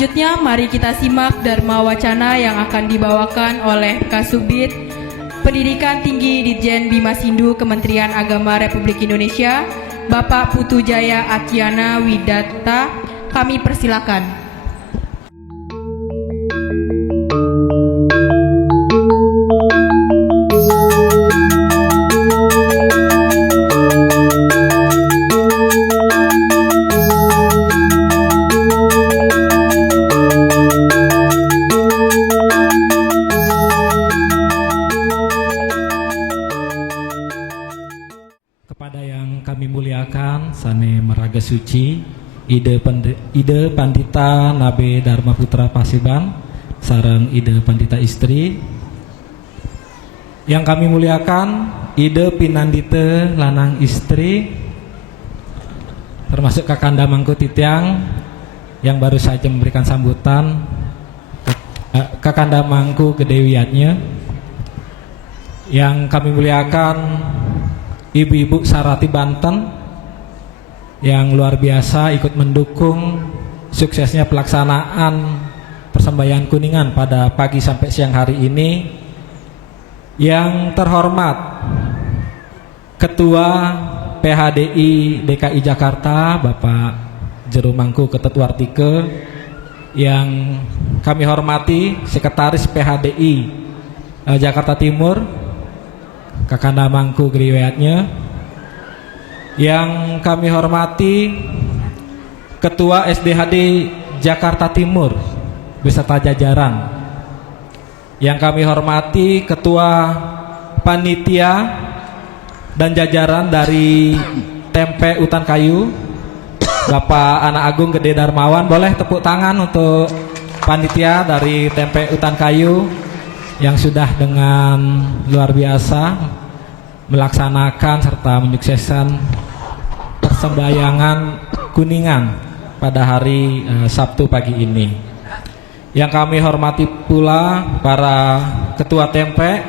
Selanjutnya, mari kita simak Dharma Wacana yang akan dibawakan oleh Kasubdit Pendidikan Tinggi Ditjen Bima Sindu Kementerian Agama Republik Indonesia, Bapak Putu Jaya Atyana Widatta. Kami persilakan. Sane Meraga Suci Ide Pandita Nabe Dharma Putra Pasiban sareng Ide Pandita Istri. Yang kami muliakan Ide Pinandite Lanang Istri, termasuk Kakanda Mangku Titiang yang baru saja memberikan sambutan, Kakanda Mangku Gedewiatnya. Yang kami muliakan Ibu-ibu Sarati Banten yang luar biasa ikut mendukung suksesnya pelaksanaan persembahyaan Kuningan pada pagi sampai siang hari ini. Yang terhormat Ketua PHDI DKI Jakarta Bapak Jero Mangku Ketetwartike, yang kami hormati Sekretaris PHDI Jakarta Timur Kakanda Mangku Griwayatnya, yang kami hormati Ketua SDHD Jakarta Timur beserta jajaran, yang kami hormati Ketua Panitia dan jajaran dari Tempe Utan Kayu Bapak Anak Agung Gede Darmawan. Boleh tepuk tangan untuk panitia dari Tempe Utan Kayu yang sudah dengan luar biasa melaksanakan serta menyukseskan persembahyangan Kuningan pada hari Sabtu pagi ini. Yang kami hormati pula para ketua Tempe,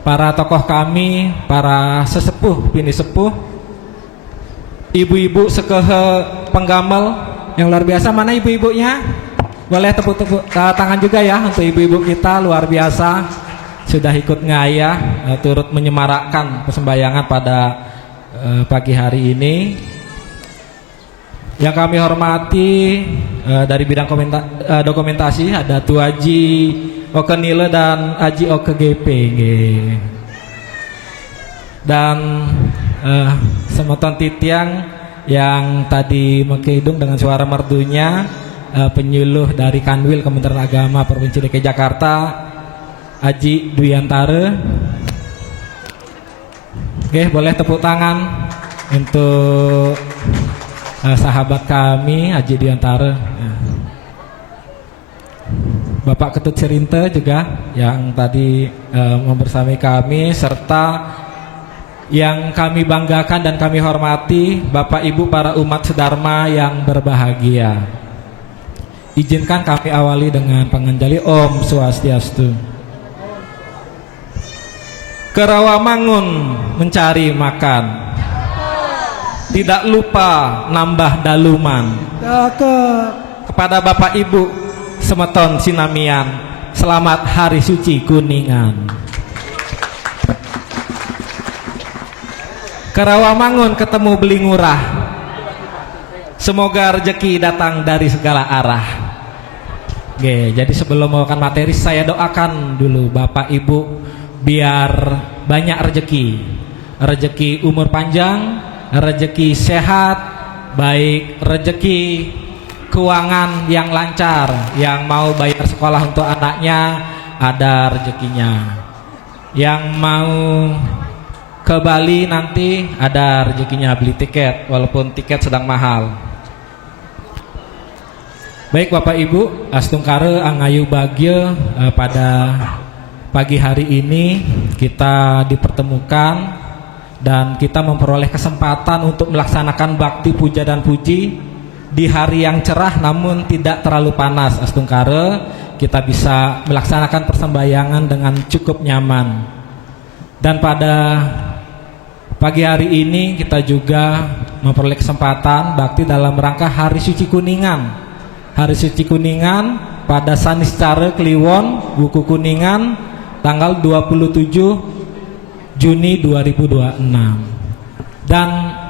para tokoh kami, para sesepuh bini sepuh, ibu-ibu sekehe penggamal yang luar biasa. Mana ibu-ibunya? Boleh tepuk tangan juga ya untuk ibu-ibu kita, luar biasa sudah ikut ngayah turut menyemarakkan persembahyangan pada pagi hari ini. Yang kami hormati dari bidang dokumentasi ada Tu Haji Oke Nile dan Haji Oke GP dan Semeton Titiang yang tadi mengkidung dengan suara merdunya, penyuluh dari Kanwil Kementerian Agama Provinsi DKI Jakarta Haji Dwiantara. Oke, boleh tepuk tangan untuk sahabat kami Haji Dwiantara. Bapak Ketut Sirinte juga yang tadi membersamai kami, serta yang kami banggakan dan kami hormati Bapak Ibu para umat sedharma yang berbahagia. Izinkan kami awali dengan panganjali Om Swastiastu. Kerawamangun mencari makan, tidak lupa nambah daluman. Kepada Bapak Ibu Semeton Sinamian, selamat Hari Suci Kuningan. Kerawamangun ketemu beli ngurah, semoga rezeki datang dari segala arah. Oke, jadi sebelum membawakan materi, saya doakan dulu Bapak Ibu biar banyak rezeki umur panjang, rezeki sehat, baik rezeki keuangan yang lancar, yang mau bayar sekolah untuk anaknya ada rezekinya, yang mau ke Bali nanti ada rezekinya beli tiket walaupun tiket sedang mahal. Baik Bapak Ibu, astungkare angayu bagya pada pagi hari ini kita dipertemukan dan kita memperoleh kesempatan untuk melaksanakan bakti puja dan puji di hari yang cerah namun tidak terlalu panas. Astungkare kita bisa melaksanakan persembahyangan dengan cukup nyaman. Dan pada pagi hari ini kita juga memperoleh kesempatan bakti dalam rangka Hari Suci Kuningan, Hari Suci Kuningan pada Saniscara Kliwon, Buku Kuningan, tanggal 27 Juni 2026. Dan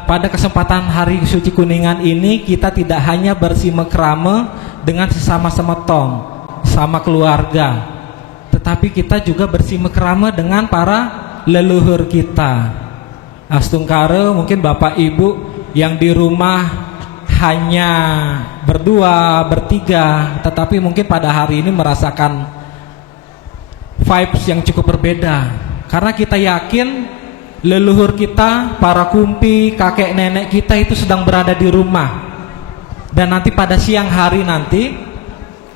pada kesempatan Hari Suci Kuningan ini kita tidak hanya bersimekrame dengan sesama semetong, sama keluarga, tetapi kita juga bersimekrame dengan para leluhur kita. Astungkare mungkin Bapak Ibu yang di rumah hanya berdua, bertiga, tetapi mungkin pada hari ini merasakan vibes yang cukup berbeda, karena kita yakin leluhur kita, para kumpi, kakek nenek kita itu sedang berada di rumah. Dan nanti pada siang hari nanti,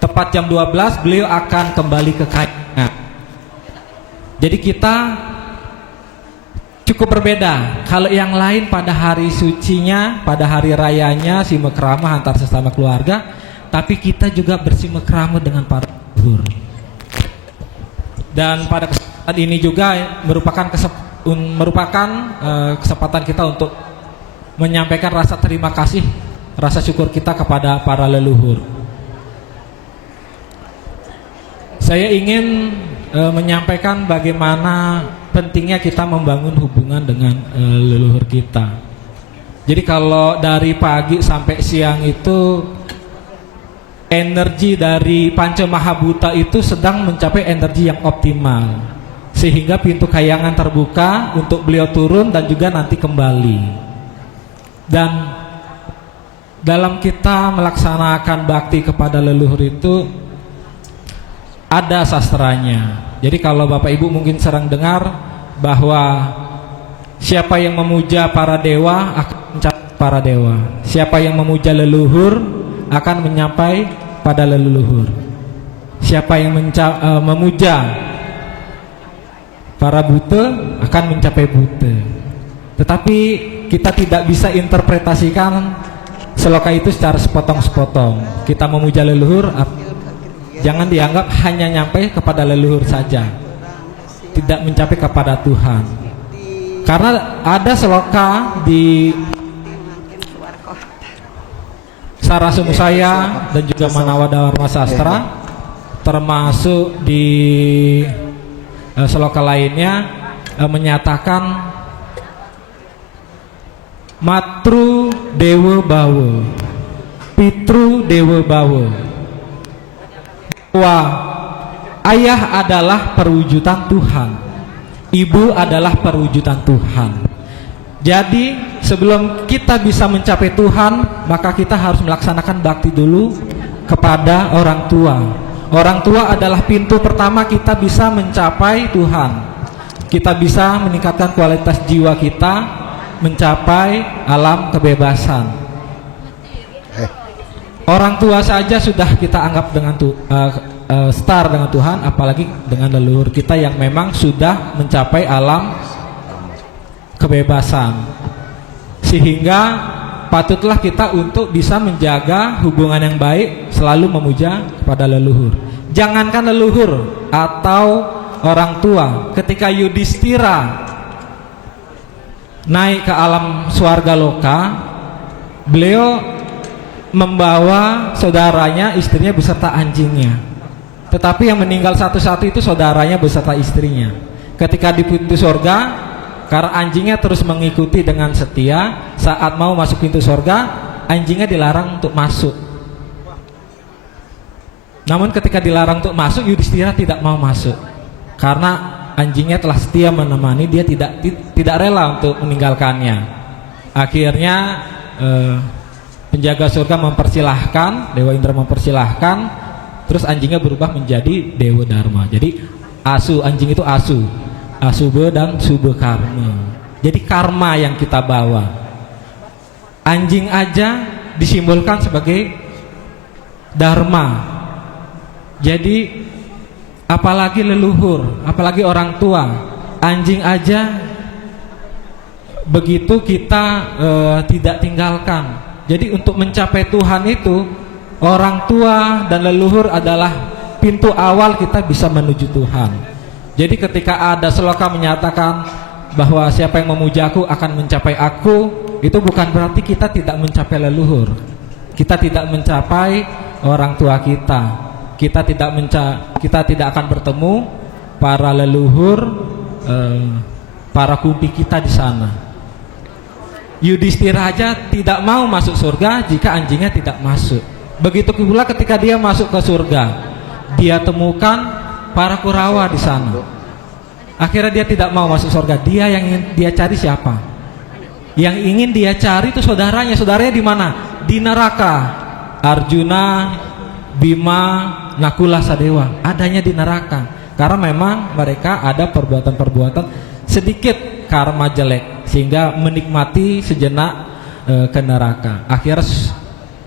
tepat jam 12, beliau akan kembali ke kayanya. Jadi kita cukup berbeda. Kalau yang lain pada hari sucinya, pada hari rayanya simekrama antar sesama keluarga, tapi kita juga bersimekrama dengan para leluhur. Dan pada kesempatan ini juga merupakan kesempatan kita untuk menyampaikan rasa terima kasih, rasa syukur kita kepada para leluhur. Saya ingin menyampaikan bagaimana pentingnya kita membangun hubungan dengan leluhur kita. Jadi kalau dari pagi sampai siang itu energi dari Panca Mahabhuta itu sedang mencapai energi yang optimal, sehingga pintu kayangan terbuka untuk beliau turun dan juga nanti kembali. Dan dalam kita melaksanakan bakti kepada leluhur itu ada sastranya. Jadi kalau Bapak Ibu mungkin sering dengar bahwa siapa yang memuja para dewa akan mencapai para dewa, siapa yang memuja leluhur akan menyapai pada leluhur, siapa yang memuja para buta akan mencapai buta. Tetapi kita tidak bisa interpretasikan seloka itu secara sepotong-sepotong. Kita memuja leluhur, jangan dianggap hanya nyampe kepada leluhur saja, tidak mencapai kepada Tuhan. Karena ada seloka di Sarasumusaya dan juga Manawada Dharma Sastra, termasuk di seloka lainnya menyatakan Matru Dewa Bawa, Pitru Dewa Bawa, bahwa ayah adalah perwujudan Tuhan, ibu adalah perwujudan Tuhan. Jadi sebelum kita bisa mencapai Tuhan, maka kita harus melaksanakan bakti dulu kepada orang tua. Orang tua adalah pintu pertama kita bisa mencapai Tuhan. Kita bisa meningkatkan kualitas jiwa kita, mencapai alam kebebasan. Orang tua saja sudah kita anggap dengan star dengan Tuhan, apalagi dengan leluhur kita yang memang sudah mencapai alam kebebasan. Sehingga patutlah kita untuk bisa menjaga hubungan yang baik, selalu memuja kepada leluhur. Jangankan leluhur atau orang tua, ketika Yudhistira naik ke alam swarga loka, beliau membawa saudaranya, istrinya beserta anjingnya. Tetapi yang meninggal satu-satu itu saudaranya beserta istrinya. Ketika di pintu surga, karena anjingnya terus mengikuti dengan setia, saat mau masuk pintu surga, anjingnya dilarang untuk masuk. Namun ketika dilarang untuk masuk, Yudhistira tidak mau masuk, karena anjingnya telah setia menemani dia, tidak rela untuk meninggalkannya. Akhirnya penjaga surga mempersilahkan, Dewa Indra mempersilahkan, terus anjingnya berubah menjadi Dewa Dharma. Jadi anjing itu Asubha dan Subha karma. Jadi karma yang kita bawa. Anjing aja disimbolkan sebagai dharma. Jadi apalagi leluhur, apalagi orang tua. Anjing aja begitu kita tidak tinggalkan. Jadi untuk mencapai Tuhan itu, orang tua dan leluhur adalah pintu awal kita bisa menuju Tuhan. Jadi ketika ada seloka menyatakan bahwa siapa yang memujaku akan mencapai aku, itu bukan berarti kita tidak mencapai leluhur, kita tidak mencapai orang tua kita. Kita tidak akan bertemu para leluhur, para kumpi kita di sana. Yudhistira aja tidak mau masuk surga jika anjingnya tidak masuk. Begitu pula ketika dia masuk ke surga, dia temukan para Kurawa di sana. Akhirnya dia tidak mau masuk surga. Dia yang ingin dia cari siapa? Yang ingin dia cari itu saudaranya. Saudaranya di mana? Di neraka. Arjuna, Bima, Nakula, Sadewa adanya di neraka. Karena memang mereka ada perbuatan-perbuatan sedikit karma jelek sehingga menikmati sejenak ke neraka. Akhirnya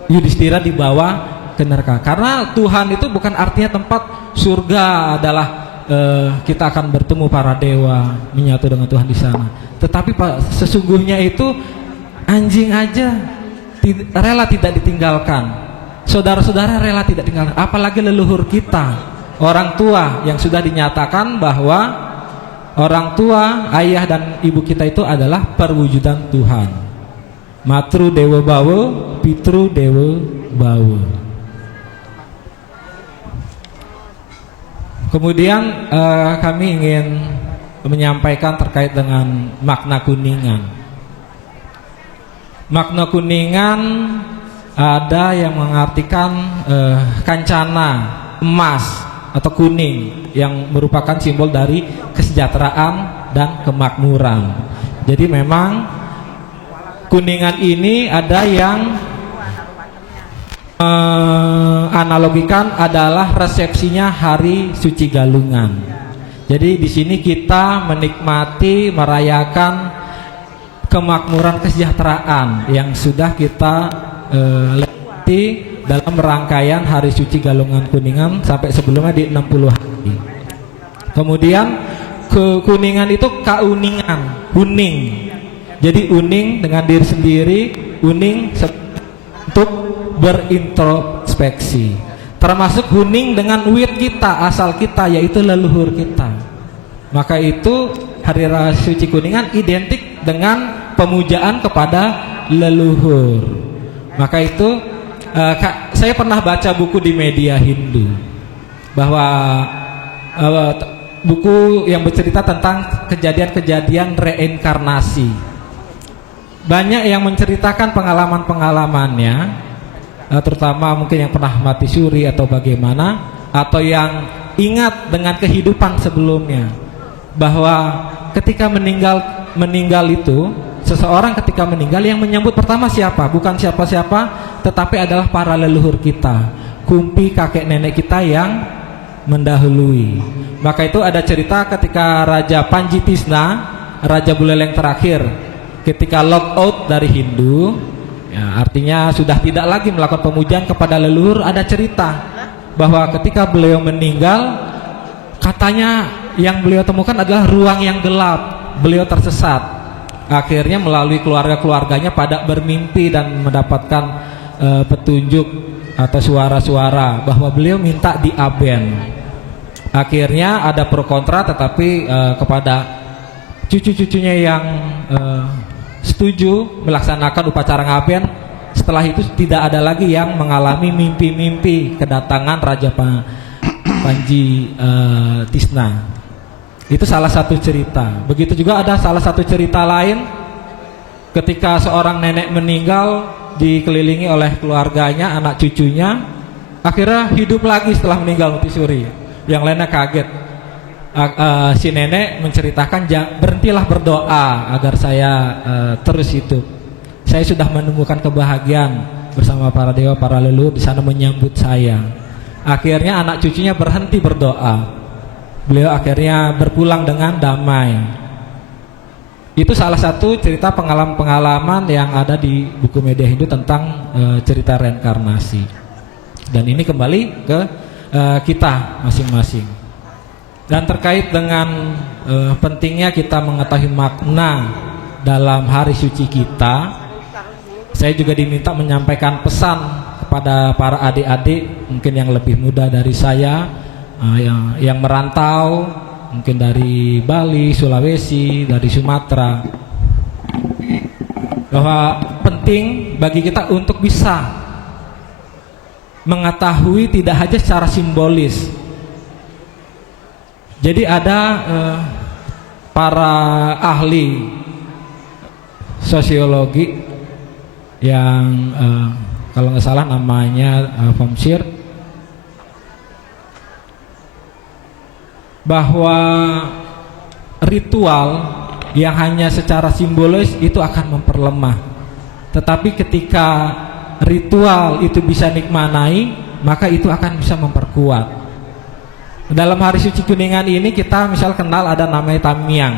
Yudhistira dibawa ke neraka. Karena Tuhan itu bukan artinya tempat surga adalah kita akan bertemu para dewa, menyatu dengan Tuhan di sana. Tetapi sesungguhnya itu anjing aja rela tidak ditinggalkan. Saudara-saudara rela tidak tinggalkan, apalagi leluhur kita, orang tua yang sudah dinyatakan bahwa orang tua, ayah dan ibu kita itu adalah perwujudan Tuhan. Matru Dewa Bawa, Pitru Dewa Bawa. Kemudian kami ingin menyampaikan terkait dengan makna kuningan. Makna kuningan ada yang mengartikan kancana, emas atau kuning yang merupakan simbol dari kesejahteraan dan kemakmuran. Jadi memang kuningan ini ada yang analogikan adalah resepsinya hari suci Galungan. Jadi di sini kita menikmati, merayakan kemakmuran kesejahteraan yang sudah kita lewati dalam rangkaian hari suci Galungan Kuningan sampai sebelumnya di 60 hari. Kemudian kuningan itu kauningan, uning. Jadi uning dengan diri sendiri, uning untuk berintrospeksi. Termasuk huning dengan wit kita, asal kita, yaitu leluhur kita. Maka itu hari raya suci Kuningan identik dengan pemujaan kepada leluhur. Maka itu saya pernah baca buku di media Hindu bahwa buku yang bercerita tentang kejadian-kejadian reinkarnasi. Banyak yang menceritakan pengalaman-pengalamannya, terutama mungkin yang pernah mati suri atau bagaimana, atau yang ingat dengan kehidupan sebelumnya, bahwa ketika meninggal itu, seseorang ketika meninggal yang menyambut pertama siapa? Bukan siapa-siapa, tetapi adalah para leluhur kita, kumpi kakek nenek kita yang mendahului. Maka itu ada cerita ketika Raja Panjitisna, Raja Buleleng terakhir, ketika lock out dari Hindu, ya, artinya sudah tidak lagi melakukan pemujaan kepada leluhur. Ada cerita bahwa ketika beliau meninggal, katanya yang beliau temukan adalah ruang yang gelap. Beliau tersesat. Akhirnya melalui keluarga-keluarganya pada bermimpi dan mendapatkan petunjuk atau suara-suara bahwa beliau minta diaben. Akhirnya ada pro kontra, tetapi kepada cucu-cucunya yang setuju melaksanakan upacara ngaben, setelah itu tidak ada lagi yang mengalami mimpi-mimpi kedatangan Raja Panji Tisna. Itu salah satu cerita. Begitu juga ada salah satu cerita lain ketika seorang nenek meninggal dikelilingi oleh keluarganya, anak cucunya, akhirnya hidup lagi setelah meninggal Mutisuri. Yang lainnya kaget. Si nenek menceritakan, berhentilah berdoa agar saya terus hidup. Saya sudah menemukan kebahagiaan bersama para dewa, para leluhur di sana menyambut saya. Akhirnya anak cucunya berhenti berdoa. Beliau akhirnya berpulang dengan damai. Itu salah satu cerita pengalaman-pengalaman yang ada di buku media Hindu tentang cerita reinkarnasi. Dan ini kembali ke kita masing-masing. Dan terkait dengan pentingnya kita mengetahui makna dalam hari suci kita, saya juga diminta menyampaikan pesan kepada para adik-adik mungkin yang lebih muda dari saya, yang merantau mungkin dari Bali, Sulawesi, dari Sumatera, bahwa penting bagi kita untuk bisa mengetahui tidak hanya secara simbolis. Jadi ada para ahli sosiologi yang kalau nggak salah namanya Fomsir, bahwa ritual yang hanya secara simbolis itu akan memperlemah. Tetapi ketika ritual itu bisa nikmanai, maka itu akan bisa memperkuat. Dalam Hari Suci Kuningan ini kita misal kenal ada namanya Tamiang.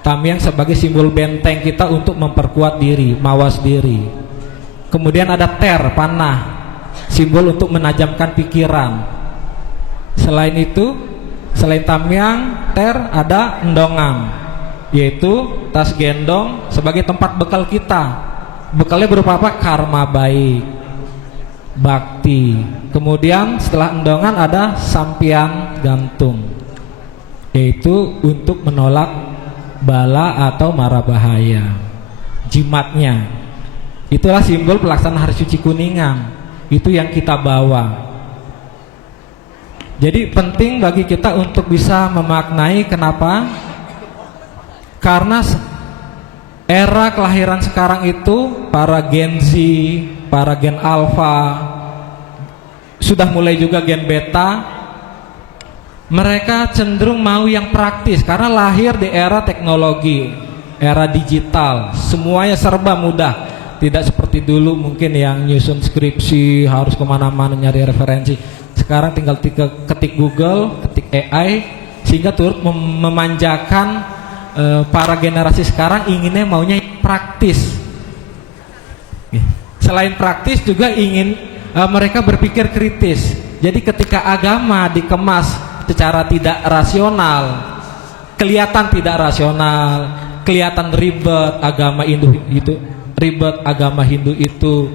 Tamiang sebagai simbol benteng kita untuk memperkuat diri, mawas diri. Kemudian ada ter, panah, simbol untuk menajamkan pikiran. Selain itu, selain Tamiang, ter, ada endongan, yaitu tas gendong sebagai tempat bekal kita. Bekalnya berupa apa? Karma baik, bakti. Kemudian setelah endongan ada sampian gantung, yaitu untuk menolak bala atau mara bahaya, jimatnya. Itulah simbol pelaksanaan Hari Suci Kuningan. Itu yang kita bawa. Jadi penting bagi kita untuk bisa memaknai. Kenapa? Karena era kelahiran sekarang itu para Gen Z, para Gen Alpha, sudah mulai juga Gen Beta, mereka cenderung mau yang praktis karena lahir di era teknologi, era digital, semuanya serba mudah. Tidak seperti dulu mungkin yang nyusun skripsi harus kemana-mana nyari referensi. Sekarang tinggal ketik Google, ketik AI, sehingga turut memanjakan para generasi sekarang inginnya maunya praktis. Selain praktis juga ingin mereka berpikir kritis. Jadi ketika agama dikemas secara tidak rasional, kelihatan tidak rasional, kelihatan ribet. Agama Hindu itu ribet, agama Hindu itu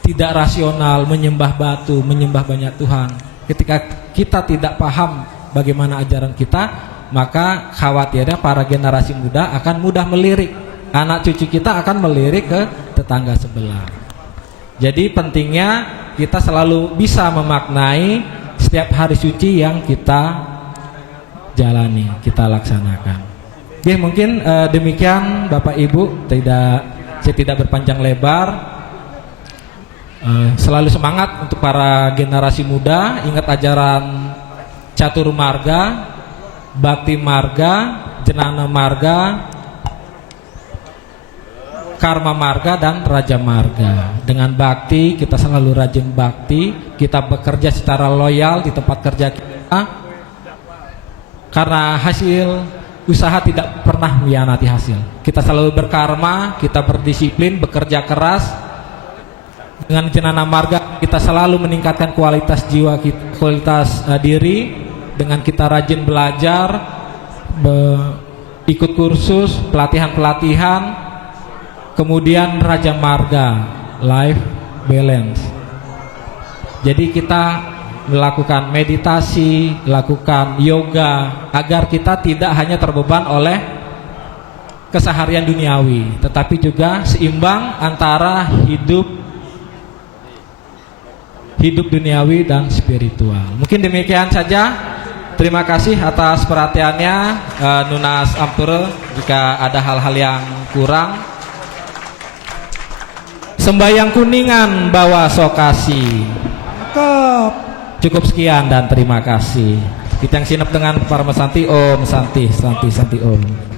tidak rasional, menyembah batu, menyembah banyak Tuhan. Ketika kita tidak paham bagaimana ajaran kita, maka khawatirnya para generasi muda akan mudah melirik. Anak cucu kita akan melirik ke tetangga sebelah. Jadi pentingnya kita selalu bisa memaknai setiap hari suci yang kita jalani, kita laksanakan. Oke, mungkin demikian Bapak Ibu, saya tidak berpanjang lebar. Selalu semangat untuk para generasi muda, ingat ajaran Catur Marga, Bakti Marga, Jenana Marga, Karma Marga, dan Raja Marga. Dengan bakti kita selalu rajin bakti, kita bekerja secara loyal di tempat kerja kita, karena hasil usaha tidak pernah mengkhianati hasil. Kita selalu berkarma, kita berdisiplin, bekerja keras. Dengan Jenana Marga kita selalu meningkatkan kualitas jiwa kita, kualitas diri, dengan kita rajin belajar, ikut kursus, pelatihan-pelatihan. Kemudian Raja Marga, life balance. Jadi kita melakukan meditasi, lakukan yoga, agar kita tidak hanya terbeban oleh keseharian duniawi, tetapi juga seimbang antara hidup duniawi dan spiritual. Mungkin demikian saja. Terima kasih atas perhatiannya, Nunas Ampure. Jika ada hal-hal yang kurang, sembahyang Kuningan bawa sokasi. Cukup sekian dan terima kasih. Kita yang sinep dengan Parma Santi, Om Santi, Santi, Santi Om.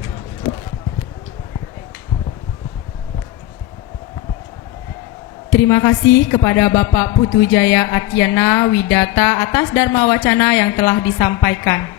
Terima kasih kepada Bapak Putu Jaya Atyana Widata atas Dharma Wacana yang telah disampaikan.